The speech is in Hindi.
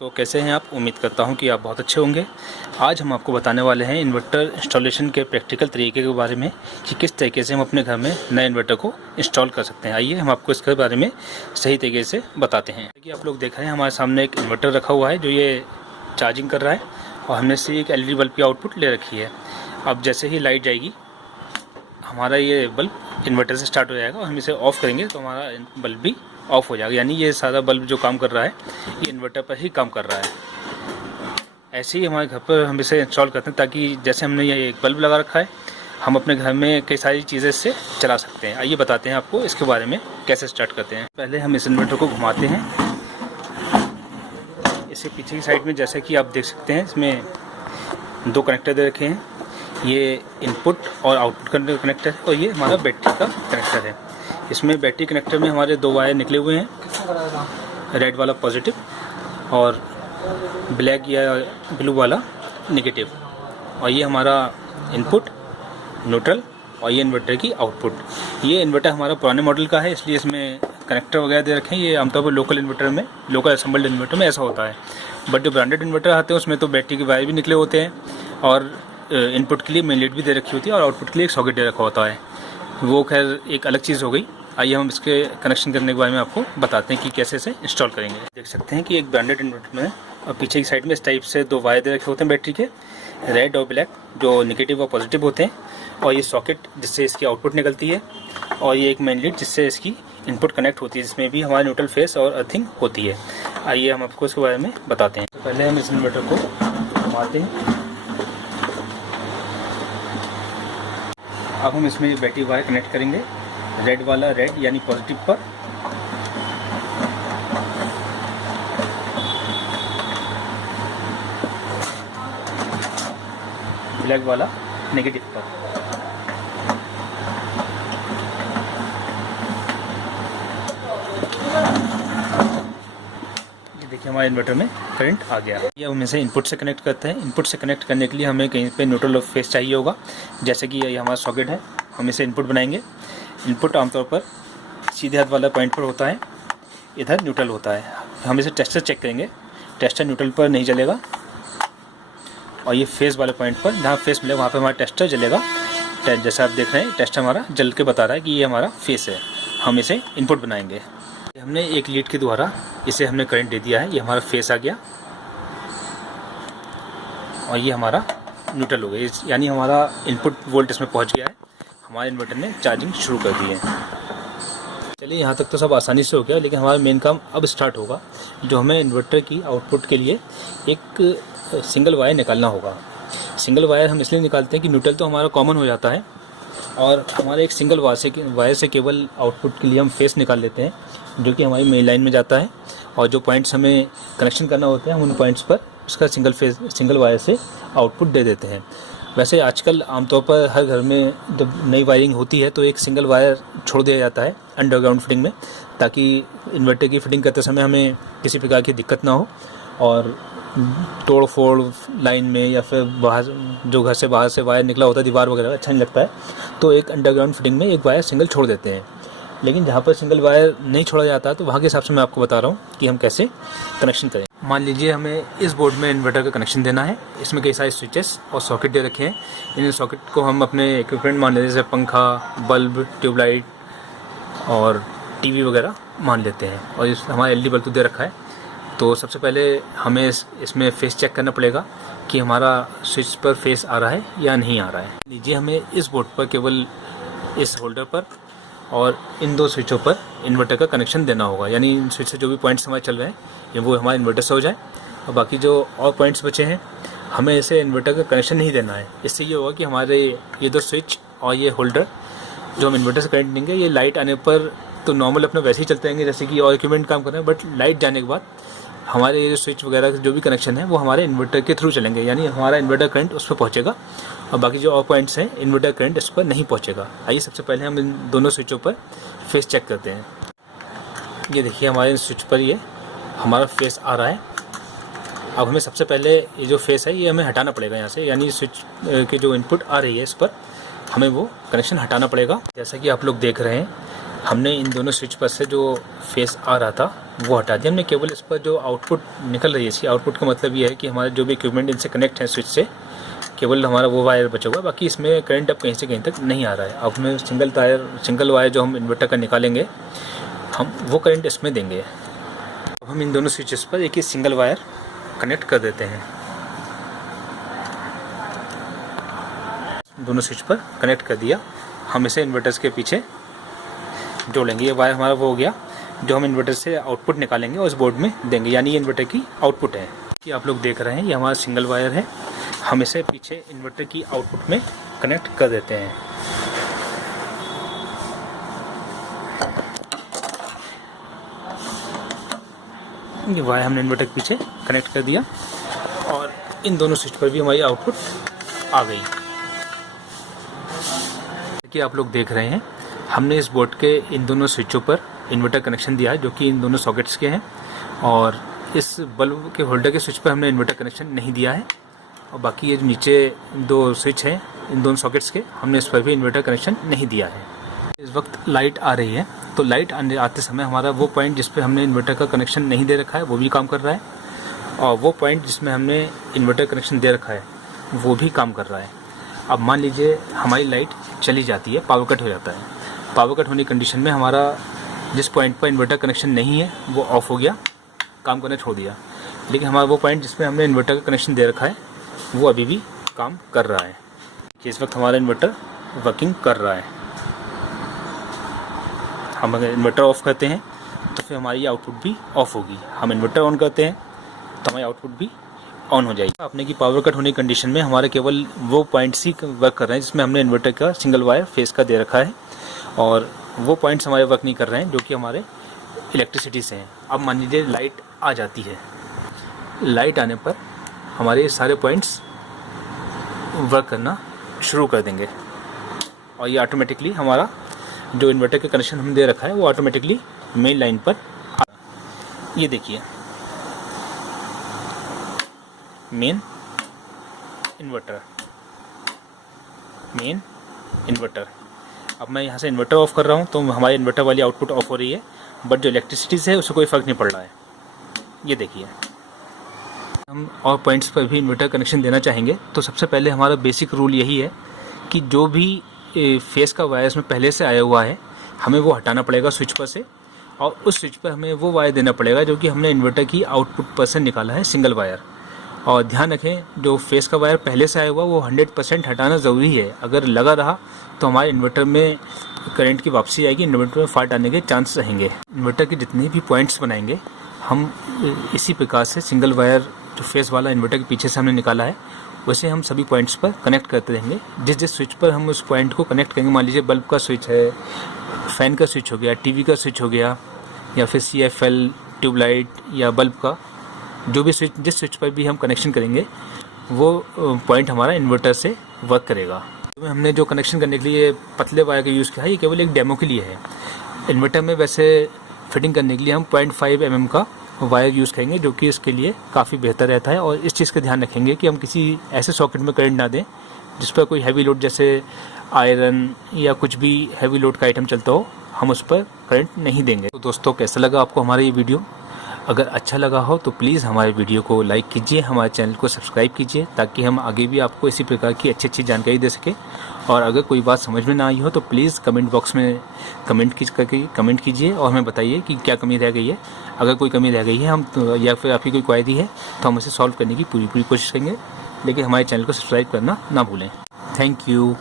तो कैसे हैं आप? उम्मीद करता हूं कि आप बहुत अच्छे होंगे। आज हम आपको बताने वाले हैं इन्वर्टर इंस्टॉलेशन के प्रैक्टिकल तरीके के बारे में कि किस तरीके से हम अपने घर में नए इन्वर्टर को इंस्टॉल कर सकते हैं। आइए हम आपको इसके बारे में सही तरीके से बताते हैं। कि आप लोग देख रहे हैं हमारे सामने एक इन्वर्टर रखा हुआ है जो ये चार्जिंग कर रहा है और हमने से एक LED बल्ब की आउटपुट ले रखी है। अब जैसे ही लाइट जाएगी हमारा ये बल्ब इन्वर्टर से स्टार्ट हो जाएगा और हम इसे ऑफ़ करेंगे तो हमारा बल्ब भी ऑफ हो जाएगा। यानी ये सारा बल्ब जो काम कर रहा है ये इन्वर्टर पर ही काम कर रहा है। ऐसे ही हमारे घर पर हम इसे इंस्टॉल करते हैं ताकि जैसे हमने ये एक बल्ब लगा रखा है हम अपने घर में कई सारी चीज़ें इससे चला सकते हैं। आइए बताते हैं आपको इसके बारे में कैसे स्टार्ट करते हैं। पहले हम इस इन्वर्टर को घुमाते हैं। इसके पीछे की साइड में जैसे कि आप देख सकते हैं इसमें दो कनेक्टर दे रखे हैं। ये इनपुट और आउटपुट का कनेक्टर है और ये हमारा बैटरी का कनेक्टर है। इसमें बैटरी कनेक्टर में हमारे दो वायर निकले हुए हैं, रेड वाला पॉजिटिव और ब्लैक या ब्लू वाला नेगेटिव। और ये हमारा इनपुट, न्यूट्रल और ये इन्वर्टर की आउटपुट। ये इन्वर्टर हमारा पुराने मॉडल का है इसलिए इसमें कनेक्टर वगैरह दे रखे हैं। ये आमतौर पर लोकल इन्वर्टर में, लोकल असेंबल्ड इन्वर्टर में ऐसा होता है। बट जो ब्रांडेड इन्वर्टर आते हैं उसमें तो बैटरी के वायर भी निकले होते हैं और इनपुट के लिए मेन लीड भी दे रखी होती है और आउटपुट के लिए एक सॉकेट दे रखा होता है। वो खैर एक अलग चीज़ हो गई। आइए हम इसके कनेक्शन करने के बारे में आपको बताते हैं कि कैसे इसे इंस्टॉल करेंगे। देख सकते हैं कि एक ब्रांडेड इन्वर्टर में और पीछे की साइड में इस टाइप से दो वायर दे रखे होते हैं बैटरी के, रेड और ब्लैक, जो नेगेटिव और पॉजिटिव होते हैं। और ये सॉकेट जिससे इसकी आउटपुट निकलती है और ये एक मेन लीड जिससे इसकी इनपुट कनेक्ट होती है, जिसमें भी हमारी न्यूट्रल फेस और अर्थिंग होती है। आइए हम आपको इसके बारे में बताते हैं। तो पहले हम इस इन्वर्टर को घुमाते हैं। अब हम इसमें बैटरी वायर कनेक्ट करेंगे। रेड वाला रेड यानी पॉजिटिव पर, ब्लैक वाला नेगेटिव पर। ये देखिए हमारे इन्वर्टर में करंट आ गया। ये हम इसे इनपुट से कनेक्ट करते हैं। इनपुट से कनेक्ट करने के लिए हमें कहीं पे न्यूट्रल फेस चाहिए होगा। जैसे कि ये हमारा सॉकेट है, हम इसे इनपुट बनाएंगे। इनपुट आमतौर पर सीधे हाथ वाला पॉइंट पर होता है, इधर न्यूट्रल होता है। हम इसे टेस्टर चेक करेंगे, टेस्टर न्यूट्रल पर नहीं जलेगा और ये फेस वाले पॉइंट पर जहाँ फेस मिलेगा वहाँ पे हमारा टेस्टर जलेगा। जैसा आप देख रहे हैं टेस्टर हमारा जल के बता रहा है कि ये हमारा फेस है। हम इसे इनपुट बनाएंगे। हमने एक लीड के द्वारा इसे हमने करंट दे दिया है। ये हमारा फेस आ गया और ये हमारा न्यूट्रल हो गया, यानी हमारा इनपुट वोल्ट इसमें पहुँच गया है। हमारे इन्वर्टर ने चार्जिंग शुरू कर दी है। चलिए यहाँ तक तो सब आसानी से हो गया, लेकिन हमारा मेन काम अब स्टार्ट होगा। जो हमें इन्वर्टर की आउटपुट के लिए एक सिंगल वायर निकालना होगा। सिंगल वायर हम इसलिए निकालते हैं कि न्यूट्रल तो हमारा कॉमन हो जाता है और हमारे एक सिंगल वायर से केवल आउटपुट के लिए हम फेस निकाल लेते हैं जो कि हमारी मेन लाइन में जाता है। और जो पॉइंट्स हमें कनेक्शन करना होते हैं उन पॉइंट्स पर उसका सिंगल वायर से आउटपुट दे देते हैं। वैसे आजकल आमतौर पर हर घर में जब नई वायरिंग होती है तो एक सिंगल वायर छोड़ दिया जाता है अंडरग्राउंड फिटिंग में, ताकि इन्वर्टर की फिटिंग करते समय हमें किसी प्रकार की दिक्कत ना हो और तोड़ फोड़ लाइन में या फिर बाहर जो घर से बाहर से वायर निकला होता है दीवार वगैरह अच्छा नहीं लगता है, तो एक अंडरग्राउंड फिटिंग में एक वायर सिंगल छोड़ देते हैं। लेकिन जहाँ पर सिंगल वायर नहीं छोड़ा जाता तो वहाँ के हिसाब से मैं आपको बता रहा हूँ कि हम कैसे कनेक्शन करें। मान लीजिए हमें इस बोर्ड में इन्वर्टर का कनेक्शन देना है। इसमें कई सारे स्विचेस और सॉकेट दे रखे हैं। इन सॉकेट को हम अपने इक्विपमेंट मान लेते हैं, जैसे पंखा, बल्ब, ट्यूबलाइट और टीवी वगैरह मान लेते हैं। और हमारा LED बल्ब तो दे रखा है। तो सबसे पहले हमें इसमें फेस चेक करना पड़ेगा कि हमारा स्विच पर फेस आ रहा है या नहीं आ रहा है। लीजिए हमें इस बोर्ड पर केवल इस होल्डर पर और इन दो स्विचों पर इन्वर्टर का कनेक्शन देना होगा। यानी इन स्विच से जो भी पॉइंट्स हमारे चल रहे हैं ये वो हमारे इन्वर्टर से हो जाए और बाकी जो और पॉइंट्स बचे हैं हमें इसे इन्वर्टर का कनेक्शन नहीं देना है। इससे ये होगा कि हमारे ये दो स्विच और ये होल्डर जो हम इन्वर्टर से करंट देंगे ये लाइट आने पर तो नॉर्मल अपना वैसे ही चलते रहेंगे जैसे कि और इक्विपमेंट काम कर रहे हैं। बट लाइट जाने के बाद हमारे ये जो स्विच वगैरह जो भी कनेक्शन है वो हमारे इन्वर्टर के थ्रू चलेंगे, यानी हमारा इन्वर्टर करंट उस पर पहुँचेगा और बाकी जो और पॉइंट्स हैं इन्वर्टर करंट इस पर नहीं पहुँचेगा। आइए सबसे पहले हम इन दोनों स्विचों पर फेस चेक करते हैं। ये देखिए हमारे स्विच पर ये हमारा फेस आ रहा है। अब हमें सबसे पहले ये जो फेस है ये हमें हटाना पड़ेगा यहाँ से, यानी स्विच की जो इनपुट आ रही है इस पर हमें वो कनेक्शन हटाना पड़ेगा। जैसा कि आप लोग देख रहे हैं हमने इन दोनों स्विच पर से जो फेस आ रहा था वो हटा दिया हमने। केवल इस पर जो आउटपुट निकल रही है, इसकी आउटपुट का मतलब ये है कि हमारे जो भी इक्विपमेंट इनसे कनेक्ट है स्विच से, केवल हमारा वो वायर बचा हुआ है, बाकी इसमें करंट अब कहीं से कहीं तक नहीं आ रहा है। अब हमें सिंगल वायर जो हम इन्वर्टर का निकालेंगे, हम वो करंट इसमें देंगे। अब हम इन दोनों स्विचेस पर एक ही सिंगल वायर कनेक्ट कर देते हैं। दोनों स्विच पर कनेक्ट कर दिया, हम इसे इन्वर्टर्स के पीछे जोड़ेंगे। ये वायर हमारा वो हो गया जो हम इन्वर्टर से आउटपुट निकालेंगे और इस बोर्ड में देंगे, यानी ये इन्वर्टर की आउटपुट है। कि आप लोग देख रहे हैं ये हमारा सिंगल वायर है, हम इसे पीछे इन्वर्टर की आउटपुट में कनेक्ट कर देते हैं। ये वायर हमने इन्वर्टर के पीछे कनेक्ट कर दिया और इन दोनों स्विच पर भी हमारी आउटपुट आ गई। कि आप लोग देख रहे हैं हमने इस बोर्ड के इन दोनों स्विचों पर इन्वर्टर कनेक्शन दिया है जो कि इन दोनों सॉकेट्स के हैं, और इस बल्ब के होल्डर के स्विच पर हमने इन्वर्टर कनेक्शन नहीं दिया है। और बाकी ये जो नीचे दो स्विच हैं इन दोनों सॉकेट्स के, हमने इस पर भी इन्वर्टर कनेक्शन नहीं दिया है। इस वक्त लाइट आ रही है, तो लाइट आते समय हमारा वो पॉइंट जिस पर हमने इन्वर्टर का कनेक्शन नहीं दे रखा है वो भी काम कर रहा है, और वो पॉइंट जिसमें हमने इन्वर्टर कनेक्शन दे रखा है वो भी काम कर रहा है। अब मान लीजिए हमारी लाइट चली जाती है, पावर कट हो जाता है। पावर कट होने की कंडीशन में हमारा जिस पॉइंट पर इन्वर्टर कनेक्शन नहीं है वो ऑफ हो गया, काम करना छोड़ दिया, लेकिन हमारा वो पॉइंट जिसमें हमने इन्वर्टर का कनेक्शन दे रखा है वो अभी भी काम कर रहा है। कि इस वक्त हमारा इन्वर्टर वर्किंग कर रहा है। हम अगर इन्वर्टर ऑफ करते हैं तो फिर हमारी आउटपुट भी ऑफ होगी, हम इन्वर्टर ऑन करते हैं तो हमारी आउटपुट भी ऑन हो जाएगी। अपने की पावर कट होने की कंडीशन में हमारे केवल वो पॉइंट्स ही वर्क कर रहे हैं जिसमें हमने इन्वर्टर का सिंगल वायर फेस का दे रखा है, और वो पॉइंट्स हमारे वर्क नहीं कर रहे हैं जो कि हमारे इलेक्ट्रिसिटी से हैं। अब मान लीजिए लाइट आ जाती है, लाइट आने पर हमारे सारे पॉइंट्स वर्क करना शुरू कर देंगे और ये ऑटोमेटिकली हमारा जो इन्वर्टर का कनेक्शन हम दे रखा है वो ऑटोमेटिकली मेन लाइन पर आ। ये देखिए मेन इन्वर्टर, मेन इन्वर्टर। अब मैं यहाँ से इन्वर्टर ऑफ कर रहा हूँ तो हमारी इन्वर्टर वाली आउटपुट ऑफ हो रही है, बट जो इलेक्ट्रिसिटी से है उससे कोई फ़र्क नहीं पड़ रहा है। ये देखिए हम और पॉइंट्स पर भी इन्वर्टर कनेक्शन देना चाहेंगे तो सबसे पहले हमारा बेसिक रूल यही है कि जो भी फेस का वायर इसमें पहले से आया हुआ है हमें वो हटाना पड़ेगा स्विच पर से, और उस स्विच पर हमें वो वायर देना पड़ेगा जो कि हमने इन्वर्टर की आउटपुट पर से निकाला है, सिंगल वायर। और ध्यान रखें जो फेस का वायर पहले से आया हुआ वो 100% हटाना ज़रूरी है। अगर लगा रहा तो हमारे इन्वर्टर में करंट की वापसी आएगी, इन्वर्टर में फॉल्ट आने के चांस रहेंगे। इन्वर्टर के जितने भी पॉइंट्स बनाएंगे हम इसी प्रकार से सिंगल वायर जो फेस वाला इन्वर्टर के पीछे से हमने निकाला है वैसे हम सभी पॉइंट्स पर कनेक्ट करते रहेंगे। जिस स्विच पर हम उस पॉइंट को कनेक्ट करेंगे, मान लीजिए बल्ब का स्विच है, फ़ैन का स्विच हो गया, टीवी का स्विच हो गया, या फिर CFL ट्यूबलाइट या बल्ब का जो भी स्विच, जिस स्विच पर भी हम कनेक्शन करेंगे वो पॉइंट हमारा इन्वर्टर से वर्क करेगा। तो हमने जो कनेक्शन करने के लिए पतले वायर का यूज़ किया है ये केवल एक डेमो के लिए है। इन्वर्टर में वैसे फिटिंग करने के लिए हम 0.5 mm का वायर यूज़ करेंगे जो कि इसके लिए काफ़ी बेहतर रहता है, और इस चीज़ का ध्यान रखेंगे कि हम किसी ऐसे सॉकेट में करंट ना दें जिस पर कोई हैवी लोड जैसे आयरन या कुछ भी हैवी लोड का आइटम चलता हो, हम उस पर करंट नहीं देंगे। तो दोस्तों कैसा लगा आपको हमारा ये वीडियो? अगर अच्छा लगा हो तो प्लीज़ हमारे वीडियो को लाइक कीजिए, हमारे चैनल को सब्सक्राइब कीजिए ताकि हम आगे भी आपको इसी प्रकार की अच्छी जानकारी दे सकें। और अगर कोई बात समझ में ना आई हो तो प्लीज़ कमेंट बॉक्स में कमेंट कीजिए और हमें बताइए कि क्या कमी रह गई है। अगर कोई कमी रह गई है हम तो, या फिर आपकी कोई क्वेरी है तो हम उसे सॉल्व करने की पूरी कोशिश करेंगे, लेकिन हमारे चैनल को सब्सक्राइब करना ना भूलें। Thank you.